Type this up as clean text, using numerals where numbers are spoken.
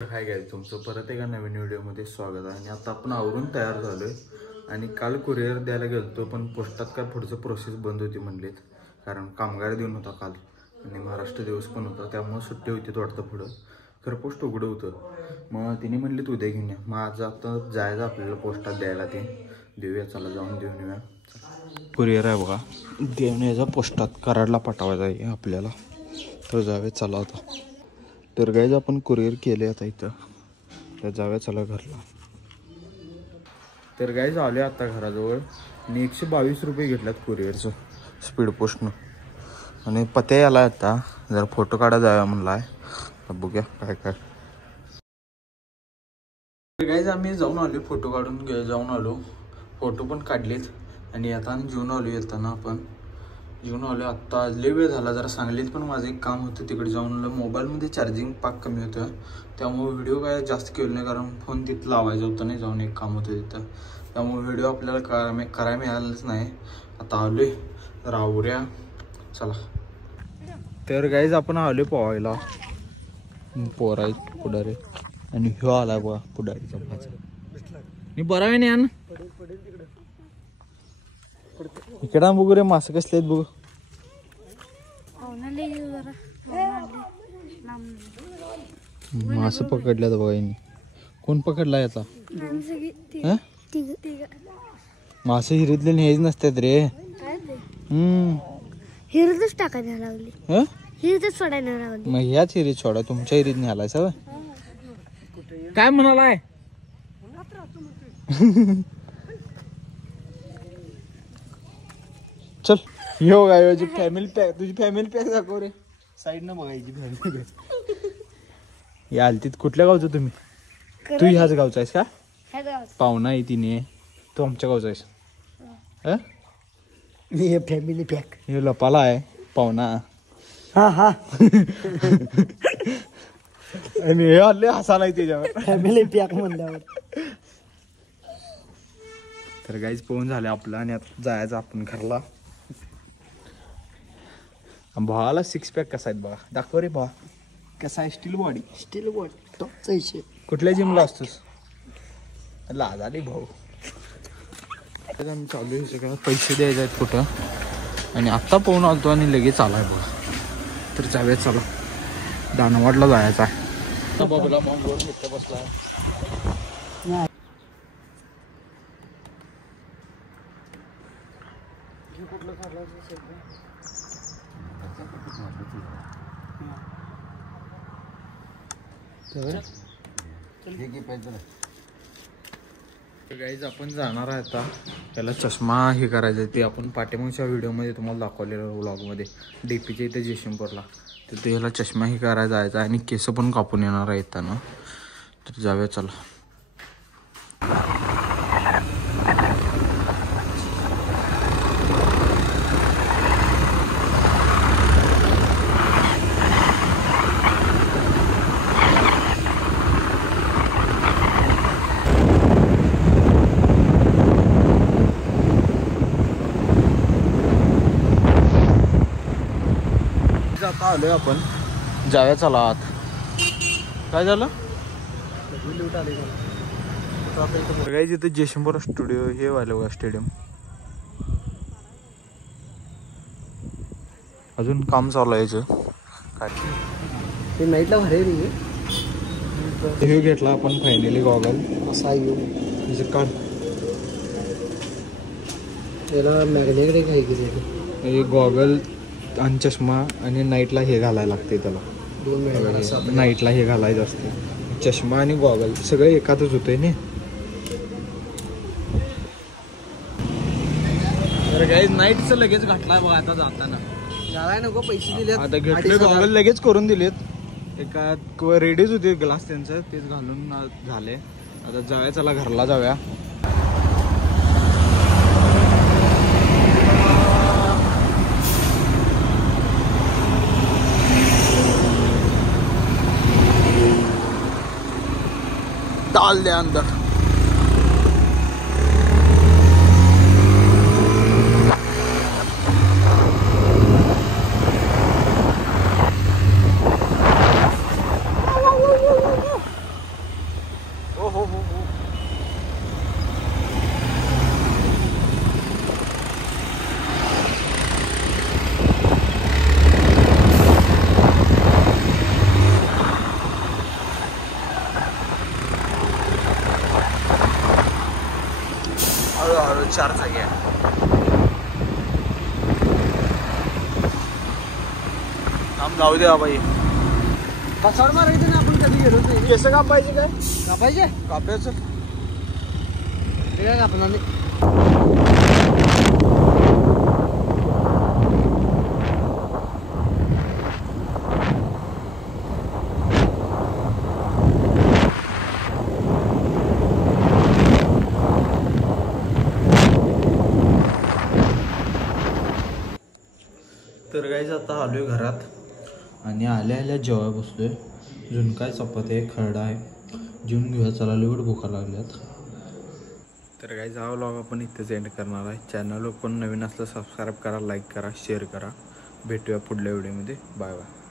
Hi guys, तुमचं परत एका नवीन व्हिडिओमध्ये स्वागत आहे. आणि आता आपण आवरून तयार झालोय आणि काल कुरिअर द्यायला गेलतो, पण पोस्टात काय पुढचं प्रोसेस बंद होती म्हणलीत, कारण कामगार दिन होता काल आणि महाराष्ट्र दिवस पण होता, त्यामुळे सुट्टी होती वाटतं पुढं. खरं पोस्ट उघडं होतं. मग तिने म्हणलीत उद्या घेऊन या. मग आज आता जायचं आपल्याला पोस्टात द्यायला, ते देऊया. चला जाऊन देऊन येऊया. कुरिअर आहे बघा, देऊन यायचा पोस्टात, कराडला पाठवायचा आहे आपल्याला. तर जाऊया चला आता. तर गाईज आपण कुरिअर केले आता इथं, तर जाऊया चला घरला. तर गाईज आले आता घराजवळ आणि 122 रुपये घेतल्यात कुरिअरचं स्पीड पोस्टनं. आणि पत्या याला आता जरा फोटो काढा जाऊया म्हणला आहे. बघूया काय काय. गाईज आम्ही जाऊन आलो, फोटो काढून जाऊन आलो, फोटो पण काढलेत. आणि आता जेवून आलो. येताना आपण जेवून आलो. आत्ता लय वेळ झाला. जरा सांगलीत पण माझं एक काम होतं, तिकडे जाऊन आलो. मोबाईलमध्ये चार्जिंग पाक कमी होतं, त्यामुळे व्हिडिओ काय जास्त केलं नाही, कारण फोन तिथं लावायचं होतं नाही, जाऊन एक काम होतं तिथं, त्यामुळे व्हिडिओ आपल्याला करायला मिळालंच नाही. आता आलो आहे राहुऱ्या. चला. तर गाईज आपण आलो पोहायला. पोराय पुढारे आणि ह्यो आला बघा पुढारीचा भाचा. मी बरा आहे ना इकडं बघू रे, मासे कसले आहेत बघू. मासे पकडल्यात बघा यांनी. कोण पकडला याचा? मासे हिरीतले न्यायच नसतात रे. हिरीतच टाकायला लागली, हिरीतच सोडायला लागली. मग ह्याच हिरीत सोडा, तुमच्या हिरीत न्यायलाय सवय. काय म्हणालाय? चल यो गाय फॅमिली पॅक, तुझी फॅमिली पॅक दाखव रे. साईड न बघायची फॅमिली पॅक. या आलतीत. कुठल्या गावचं तुम्ही? तू ह्याच गावचा आहेस का? पाहुणा आहे तिने. तू आमच्या गावचा आहेस? हे फॅमिली पॅक, हे लपाला आहे पाहुणा. हा हा. आणि हे आले हसायला त्याच्यावर फॅमिली पॅक म्हणल्यावर. तर गाईज पोहून झाले आपलं आणि आता जायचं आपण घरला. भावाला 6 पॅक कसा आहेत बघा, दाखव रे भावा कसा आहे. स्टील बॉडी, स्टील बॉडी टॉपचा हिशेब. कुठल्या जिमला असतोस? लाजाली भाऊ. आम्ही चालू आहे सगळं, पैसे द्यायचे आहेत कुठं, आणि आत्ता पोहून आलतो आणि लगेच आलाय बघा. तर जाऊया चला, दानवाडला जायचं आहे. बघूला मग इथे बसला. गाईज आपण जाणार आहे आता. त्याला चष्मा हे करायचं आहे, ते आपण पाठीमागच्या व्हिडिओमध्ये तुम्हाला दाखवलेलं व्लॉगमध्ये. डीपीच्या इथे जयसिंगपूरला, तर ते ह्याला चष्मा हे करायला जायचा आहे आणि केस पण कापून येणार आहे येताना. तर जाऊया चला. आता आलोय आपण, जाऊया चला आत. काय झालं? गाईज इथे जयसिंगपूर स्टुडिओ हे व्हायला बघा, स्टेडियम. अजून काम चालू आहे याचं. काय नाईटला भारी रे. हे घेतला आपण फायनली गॉगल. असा काढ. त्याला मॅग्नेट काय केलं, गॉगल आणि चष्मा आणि नाईटला हे घालायला लागते त्याला. नाईटला हे घालायचं असते. चष्मा आणि गॉगल सगळं एकातच होतंय ना. तर गाईज नाईटचं लगेच घातलाय बघा आता जाताना. घालाय नको, पैसे दिले आता घेतले गॉगल, लगेच करून दिलेत. एका रेडीच होते ग्लास त्यांचं, तेच घालून झाले. आता जाऊया चला घरला जाऊया. डाल दे अंदर. 4 चाकी आहे. आम जाऊ द्या बाई. बसाड मारायचं ना आपण कधी गेलो ते. केस कापायचे काय? कापायचे कापायचं ते काय कापणार नाही. तर गाईज आता आलोय घरात आणि आल्या जेवाय बसलोय. झुणका चपाती आहे, खरडा आहे. जेवून घेऊया चला, लेवट भुका लागल्यात. तर गाईज हा व्लॉग आपण इथेच एंड करणार आहे. चॅनलवर कोण नवीन असलं सबस्क्राईब करा, लाईक करा, शेअर करा. भेटूया पुढल्या व्हिडिओमध्ये. Bye bye.